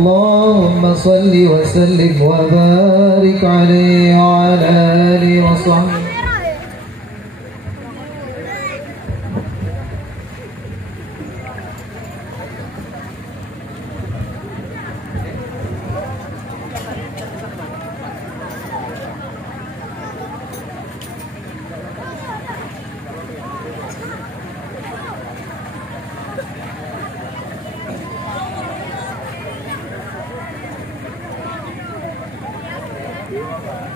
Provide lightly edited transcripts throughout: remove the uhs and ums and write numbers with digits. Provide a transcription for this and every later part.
اللهم صل وسلم وبارك عليه وعلى آله وصحبه.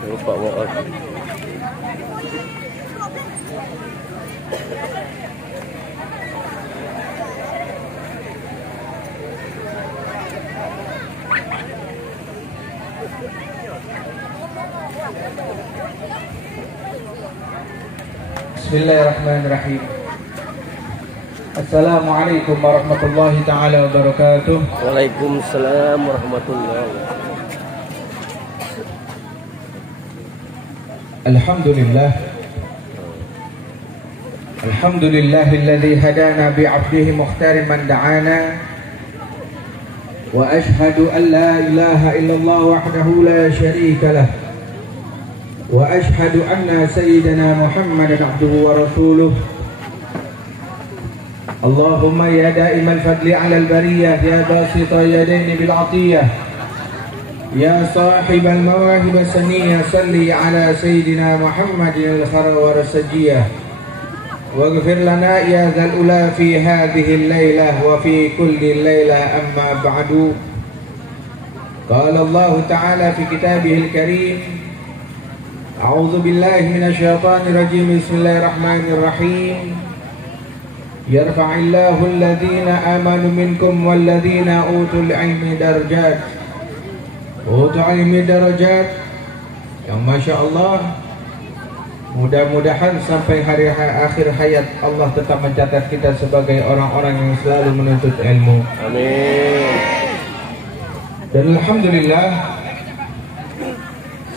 Lupa bawa. Bismillahirrahmanirrahim. Assalamualaikum warahmatullahi ta'ala wabarakatuh. Waalaikumsalam warahmatullahi wabarakatuh. Alhamdulillah. Alhamdulillahilladzi hadana bi'abdihi mukhtarin man da'ana. Wa ashhadu an la ilaha illallah wahdahu la syarika lah. Wa ashhadu anna sayyidina Muhammadan abduhu wa rasuluh. Allahumma ya da'imal fadli 'alal bariyah ya basita yadaini bil 'atiyah. يا صاحب المواهب السنية صلي على سيدنا محمد الخروار السجية واغفر لنا يا ذا الأولى في هذه الليلة وفي كل الليلة أما بعد. قال الله تعالى في كتابه الكريم أعوذ بالله من الشيطان الرجيم بسم الله الرحمن الرحيم يرفع الله الذين آمنوا منكم والذين أوتوا العلم درجات ilmi darajat yang Masya Allah. Mudah-mudahan sampai hari akhir hayat Allah tetap mencatat kita sebagai orang-orang yang selalu menuntut ilmu. Amin. Dan Alhamdulillah,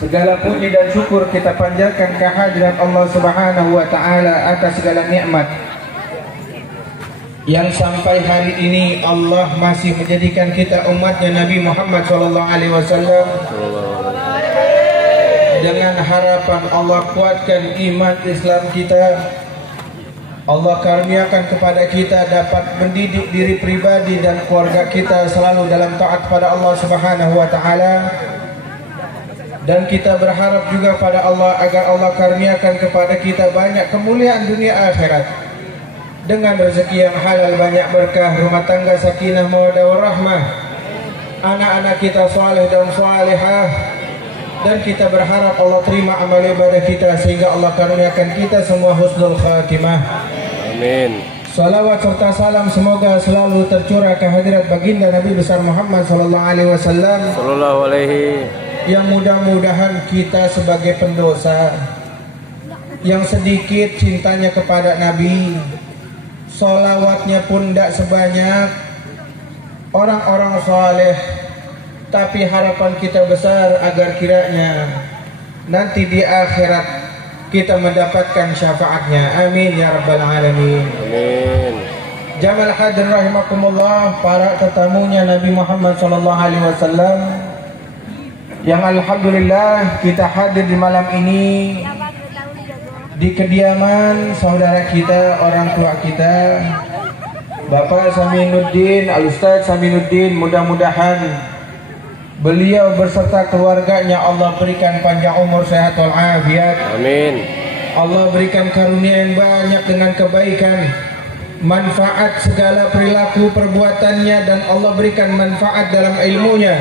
segala puji dan syukur kita panjatkan kehadirat Allah Subhanahu wa Ta'ala atas segala nikmat yang sampai hari ini Allah masih menjadikan kita umatnya Nabi Muhammad SAW. Dengan harapan Allah kuatkan iman Islam kita, Allah karuniakan kepada kita dapat mendidik diri pribadi dan keluarga kita selalu dalam taat pada Allah Subhanahu wa Ta'ala. Dan kita berharap juga pada Allah agar Allah karuniakan kepada kita banyak kemuliaan dunia akhirat dengan rezeki yang halal, banyak berkah, rumah tangga sakinah mawaddah warahmah, anak-anak kita saleh dan salihah, dan kita berharap Allah terima amal ibadah kita sehingga Allah karuniakan kita semua husnul khatimah. Amin. Salawat serta salam semoga selalu tercurah ke hadirat baginda Nabi besar Muhammad sallallahu alaihi yang mudah-mudahan kita sebagai pendosa yang sedikit cintanya kepada Nabi, solawatnya pun tidak sebanyak orang-orang saleh, tapi harapan kita besar agar kiranya nanti di akhirat kita mendapatkan syafaatnya. Amin ya rabbal alamin. Amin. Jamal hadir rahimakumullah, para tetamunya Nabi Muhammad SAW, yang alhamdulillah kita hadir di malam ini di kediaman saudara kita, orang tua kita, Bapak Saminuddin, Al-Ustaz Saminuddin. Mudah-mudahan beliau beserta keluarganya Allah berikan panjang umur, sehat walafiat. Amin. Allah berikan karunia yang banyak dengan kebaikan, manfaat segala perilaku perbuatannya, dan Allah berikan manfaat dalam ilmunya,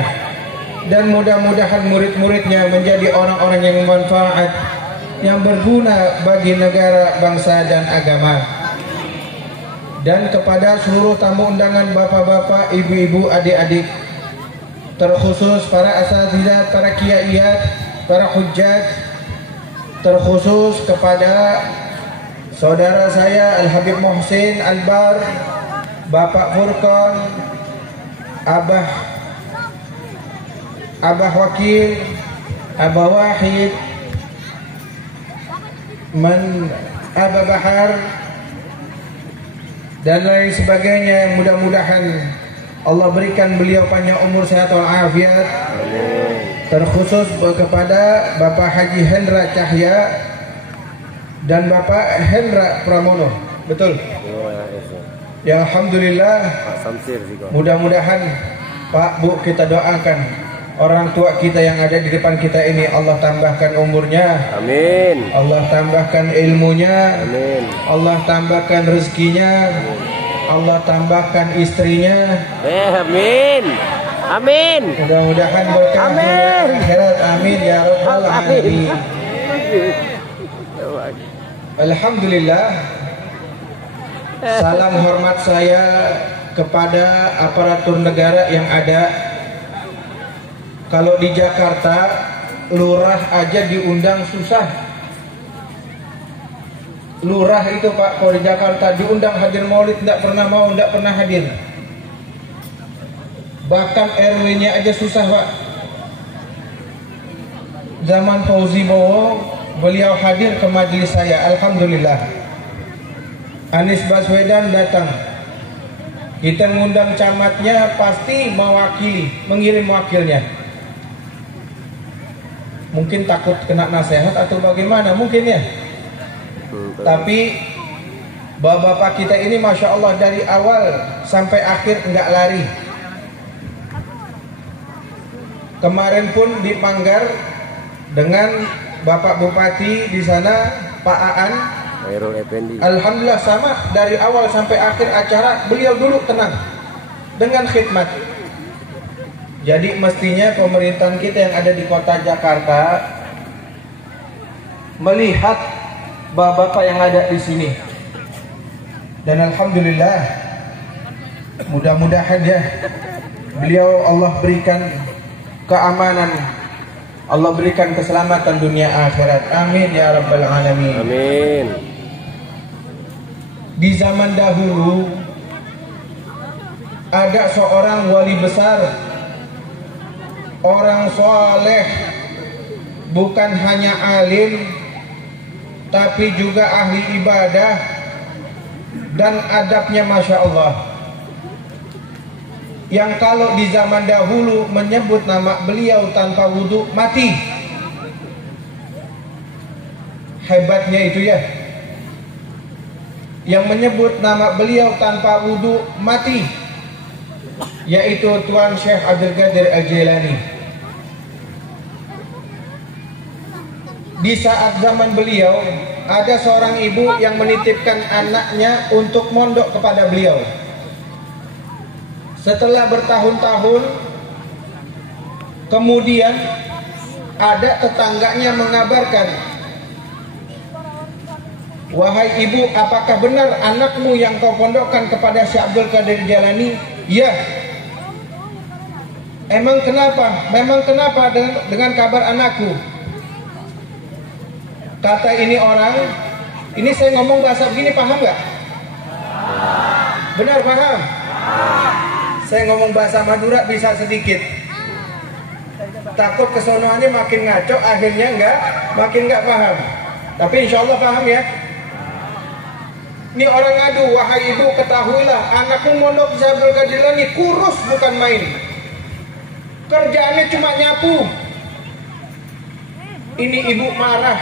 dan mudah-mudahan murid-muridnya menjadi orang-orang yang bermanfaat, yang berguna bagi negara, bangsa, dan agama. Dan kepada seluruh tamu undangan, bapak-bapak, ibu-ibu, adik-adik, terkhusus para asatidzah, para kiaiat, para hujjat, terkhusus kepada saudara saya Al-Habib Muhsin Al-Bar, Bapak Furqan, Abah Wakil, Abah Wahid, Abah Bahar, dan lain sebagainya, yang mudah-mudahan Allah berikan beliau panjang umur, sehat walafiat. Terkhusus kepada Bapak Haji Hendra Cahya dan Bapak Hendra Pramono. Betul? Ya, alhamdulillah. Mudah-mudahan Pak, Bu, kita doakan orang tua kita yang ada di depan kita ini, Allah tambahkan umurnya. Amin. Allah tambahkan ilmunya. Amin. Allah tambahkan rezekinya. Amin. Allah tambahkan istrinya. Amin. Amin. Mudah-mudahan berkah dunia akhirat. Amin ya rabbal alamin. Alhamdulillah. Salam hormat saya kepada aparatur negara yang ada. Kalau di Jakarta, lurah aja diundang susah. Lurah itu Pak, kalau di Jakarta diundang hadir maulid, tidak pernah mau, tidak pernah hadir. Bahkan RW-nya aja susah Pak. Zaman Fauzi Bowo, beliau hadir ke majelis saya, alhamdulillah. Anies Baswedan datang, kita ngundang camatnya, pasti mewakili, mengirim wakilnya. Mungkin takut kena nasihat atau bagaimana, mungkin ya. Tapi bapak-bapak kita ini Masya Allah, dari awal sampai akhir enggak lari. Kemarin pun di Manggar dengan Bapak Bupati di sana, Pak Aan, alhamdulillah sama, dari awal sampai akhir acara beliau duduk tenang dengan khidmat. Jadi mestinya pemerintahan kita yang ada di kota Jakarta melihat bapak-bapak yang ada di sini. Dan alhamdulillah, mudah-mudahan ya beliau Allah berikan keamanan, Allah berikan keselamatan dunia akhirat. Amin ya rabbal alamin. Amin. Di zaman dahulu ada seorang wali besar, orang soleh, bukan hanya alim tapi juga ahli ibadah dan adabnya Masya Allah, yang kalau di zaman dahulu menyebut nama beliau tanpa wudhu mati. Hebatnya itu ya, yang menyebut nama beliau tanpa wudhu mati, yaitu Tuan Syekh Abdul Qadir Al-Jilani. Di saat zaman beliau, ada seorang ibu yang menitipkan anaknya untuk mondok kepada beliau. Setelah bertahun-tahun kemudian ada tetangganya mengabarkan, "Wahai ibu, apakah benar anakmu yang kau pondokkan kepada Syekh Abdul Qadir Jalani?" "Ya." "Emang kenapa? Memang kenapa dengan kabar anakku?" Kata ini orang, ini saya ngomong bahasa begini, paham nggak? Benar paham? Saya ngomong bahasa Madura bisa sedikit. Takut kesonoannya makin ngaco, akhirnya makin nggak paham. Tapi insya Allah paham ya. Ini orang ngadu, "Wahai ibu, ketahuilah anakku mondok Syekh Abdul Qadir Jalani kurus bukan main. Kerjaannya cuma nyapu, Ini ibu marah,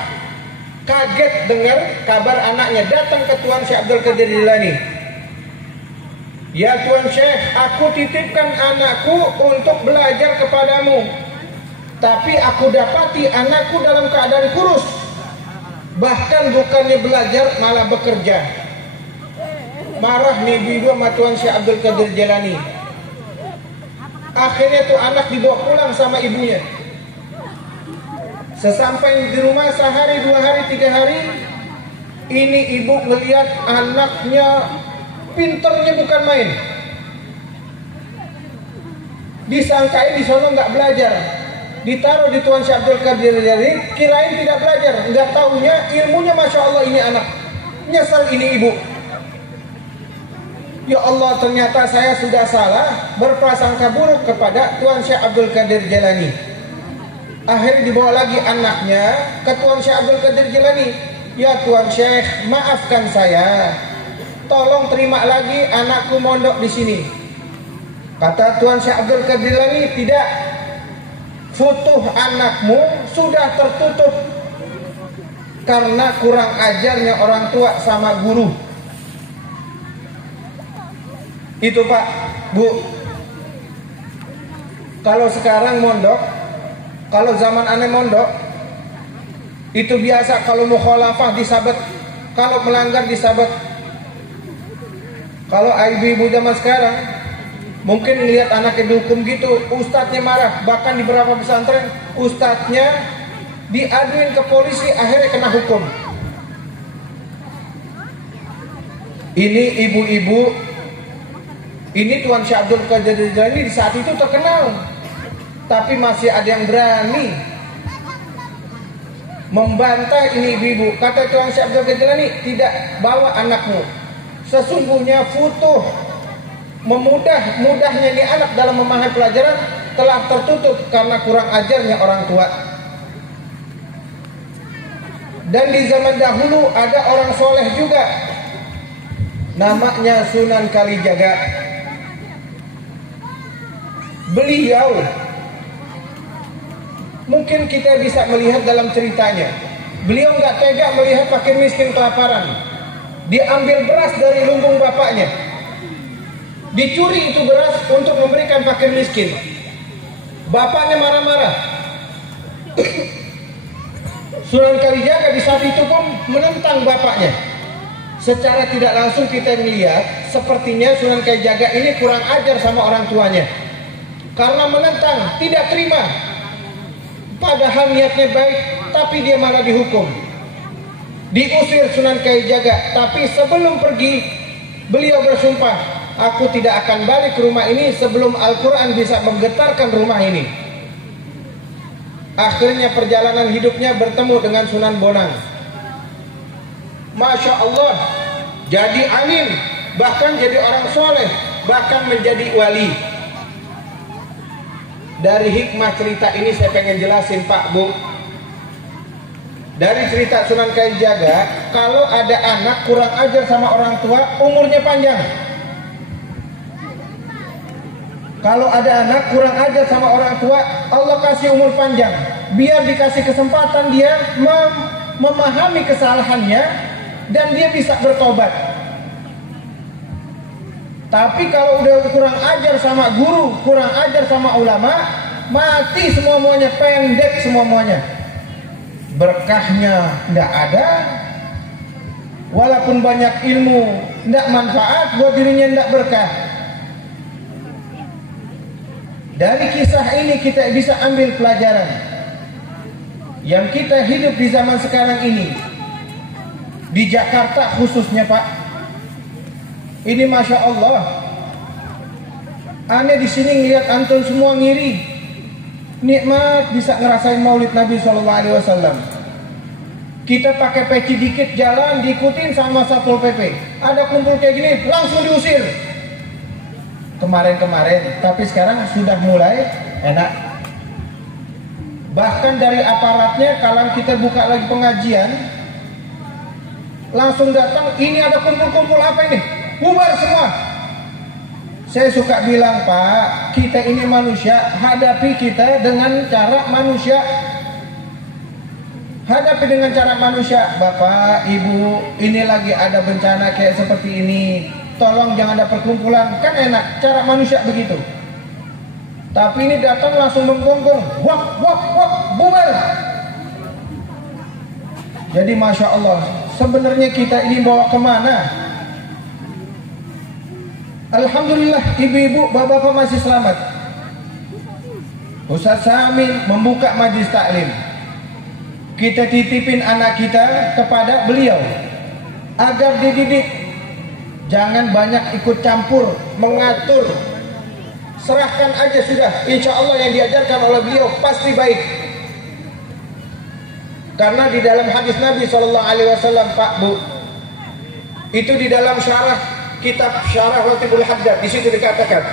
kaget dengar kabar anaknya, datang ke Tuan Syekh Abdul Qadir Jilani. Ya Tuan Syekh, aku titipkan anakku untuk belajar kepadamu, tapi aku dapati anakku dalam keadaan kurus, bahkan bukannya belajar malah bekerja. Marah nih ibu sama Tuan Syekh Abdul Qadir Jilani. Akhirnya tuh anak dibawa pulang sama ibunya. Sesampai di rumah sehari, 2 hari, 3 hari, ini ibu melihat anaknya pinternya bukan main. Disangkain di sana nggak belajar, ditaruh di Tuan Syekh Abdul Qadir Jilani, kirain tidak belajar, nggak taunya ilmunya masya Allah ini anak. Nyesal ini ibu. Ya Allah, ternyata saya sudah salah berprasangka buruk kepada Tuan Syekh Abdul Qadir Jilani. Akhirnya dibawa lagi anaknya ke Tuan Syekh Abdul Qadir Jilani. Ya Tuan Syekh, maafkan saya, tolong terima lagi anakku mondok di sini. Kata Tuan Syekh Abdul Qadir Jilani, tidak, futuh anakmu sudah tertutup karena kurang ajarnya orang tua sama guru. Itu Pak, Bu. Kalau sekarang mondok, kalau zaman aneh mondok, itu biasa kalau mukhalafah disabet, kalau melanggar disabet. Kalau ibu-ibu zaman sekarang mungkin lihat anaknya dihukum gitu, ustadznya marah. Bahkan di beberapa pesantren ustadznya diaduin ke polisi, akhirnya kena hukum. Ini ibu-ibu, ini Tuan Syekh Abdul Qadir Jilani di saat itu terkenal, tapi masih ada yang berani membantah ini ibu-ibu. Kata Tuan Syekh Abdul Qadir Jilani, tidak, bawa anakmu. Sesungguhnya futuh mudahnya ini anak dalam memahami pelajaran telah tertutup karena kurang ajarnya orang tua. Dan di zaman dahulu ada orang soleh juga, namanya Sunan Kalijaga. Beliau mungkin kita bisa melihat dalam ceritanya, beliau nggak tega melihat fakir miskin kelaparan. Diambil beras dari lumbung bapaknya, dicuri itu beras untuk memberikan fakir miskin. Bapaknya marah-marah. Sunan Kalijaga di saat itu pun menentang bapaknya. Secara tidak langsung kita melihat sepertinya Sunan Kalijaga ini kurang ajar sama orang tuanya, karena menentang, tidak terima. Padahal niatnya baik, tapi dia malah dihukum. Diusir Sunan Kalijaga, tapi sebelum pergi beliau bersumpah, aku tidak akan balik ke rumah ini sebelum Al-Quran bisa menggetarkan rumah ini. Akhirnya perjalanan hidupnya bertemu dengan Sunan Bonang. Masya Allah, jadi alim, bahkan jadi orang soleh, bahkan menjadi wali. Dari hikmah cerita ini saya pengen jelasin Pak, Bu. Dari cerita Sunan Kalijaga, kalau ada anak kurang ajar sama orang tua, umurnya panjang. Kalau ada anak kurang ajar sama orang tua, Allah kasih umur panjang, biar dikasih kesempatan dia memahami kesalahannya dan dia bisa bertobat. Tapi kalau udah kurang ajar sama guru, kurang ajar sama ulama, mati semuanya, pendek semuanya. Berkahnya tidak ada, walaupun banyak ilmu, tidak manfaat buat dirinya, tidak berkah. Dari kisah ini kita bisa ambil pelajaran. Yang kita hidup di zaman sekarang ini, di Jakarta khususnya Pak, ini Masya Allah, aneh di sini ngeliat antum semua ngiri, nikmat bisa ngerasain Maulid Nabi SAW. Kita pakai peci dikit jalan, diikutin sama Satpol PP. Ada kumpul kayak gini, langsung diusir. Kemarin-kemarin, tapi sekarang sudah mulai enak. Bahkan dari aparatnya, kalau kita buka lagi pengajian, langsung datang, ini ada kumpul-kumpul apa ini? Bubar semua. Saya suka bilang, Pak, kita ini manusia, hadapi kita dengan cara manusia. Hadapi dengan cara manusia. Bapak, ibu, ini lagi ada bencana kayak seperti ini, tolong jangan ada perkumpulan. Kan enak, cara manusia begitu. Tapi ini datang langsung menggonggong, wak, wak, wak, bubar. Jadi Masya Allah, sebenarnya kita ini bawa kemana? Alhamdulillah, ibu-ibu, bapak-bapak masih selamat. Ustaz Samin membuka majlis taklim. Kita titipin anak kita kepada beliau agar dididik. Jangan banyak ikut campur, mengatur. Serahkan aja sudah. Insya Allah yang diajarkan oleh beliau pasti baik. Karena di dalam hadis Nabi SAW, Pak Bu, itu di dalam syarah kitab Syarah Ratibul Haddad, di situ dikatakan,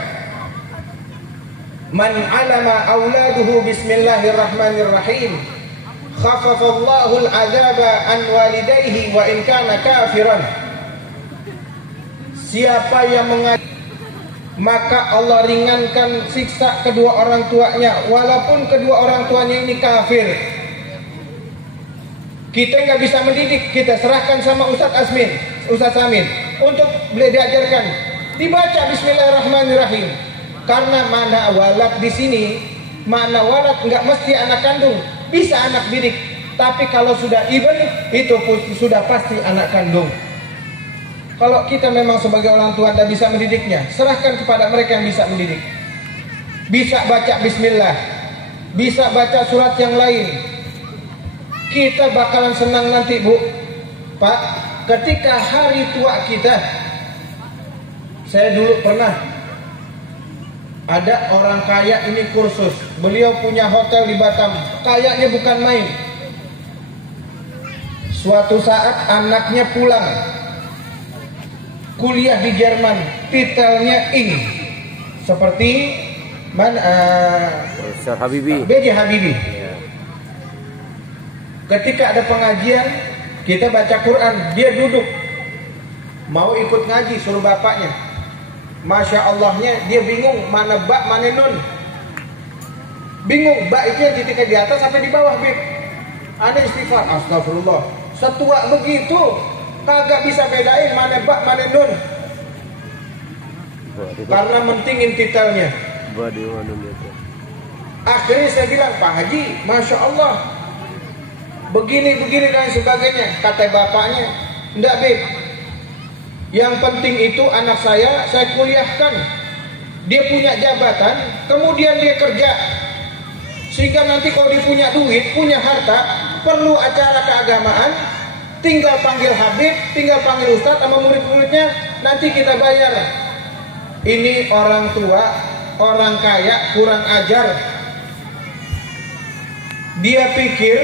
man alama auladuhu bismillahirrahmanirrahim khafafallahu al-'adzaba an walidayhi wa in kana kafiran. Siapa yang mengajar, maka Allah ringankan siksa kedua orang tuanya walaupun kedua orang tuanya ini kafir. Kita nggak bisa mendidik, kita serahkan sama Ustaz Samin untuk boleh diajarkan. Dibaca bismillahirrahmanirrahim. Karena mana walad di sini, mana walad nggak mesti anak kandung, bisa anak didik. Tapi kalau sudah ibn, itu sudah pasti anak kandung. Kalau kita memang sebagai orang tua tidak bisa mendidiknya, serahkan kepada mereka yang bisa mendidik. Bisa baca bismillah, bisa baca surat yang lain. Kita bakalan senang nanti, Bu, Pak, ketika hari tua kita. Saya dulu pernah ada orang kaya ini kursus. Beliau punya hotel di Batam. Kayaknya bukan main. Suatu saat anaknya pulang kuliah di Jerman, titelnya Ing, seperti Profesor Habibie, B.J. Habibie. Ketika ada pengajian, kita baca Quran, dia duduk mau ikut ngaji, suruh bapaknya. Masya Allahnya dia bingung mana ba mana nun. Bingung, ba itu yang titiknya di atas sampai di bawah, Bib. Ada istighfar, astagfirullah. Setua begitu kagak bisa bedain mana ba mana nun. Karena mentingin titelnya. Akhirnya saya bilang, Pak Haji, Masya Allah, begini dan sebagainya. Kata bapaknya, enggak, Bib, yang penting itu anak saya kuliahkan. Dia punya jabatan, kemudian dia kerja, sehingga nanti kalau dia punya duit, punya harta, perlu acara keagamaan, tinggal panggil Habib, tinggal panggil Ustadz sama murid-muridnya, nanti kita bayar. Ini orang tua, orang kaya, kurang ajar. Dia pikir